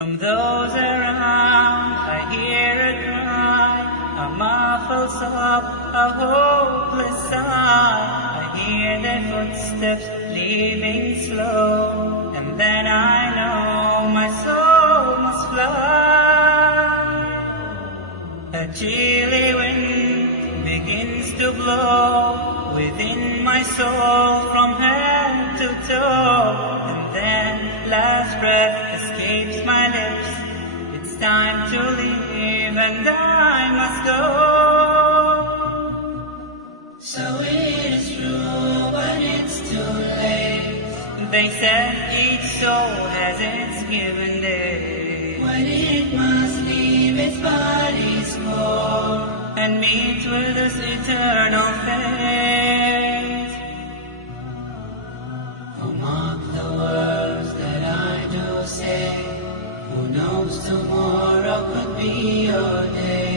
From those around I hear a cry, a muffled sob, a hopeless sigh. I hear their footsteps leaving slow, and then I know my soul must fly. A chilly wind begins to blow within my soul from head to toe, and then last breath escapes my lips. It's time to leave and I must go. So it is true, but it's too late. They said each soul has its given day, when it must leave its body's core and meet with its eternal fate. Oh, mark the words that I do say. Who knows tomorrow could be your day.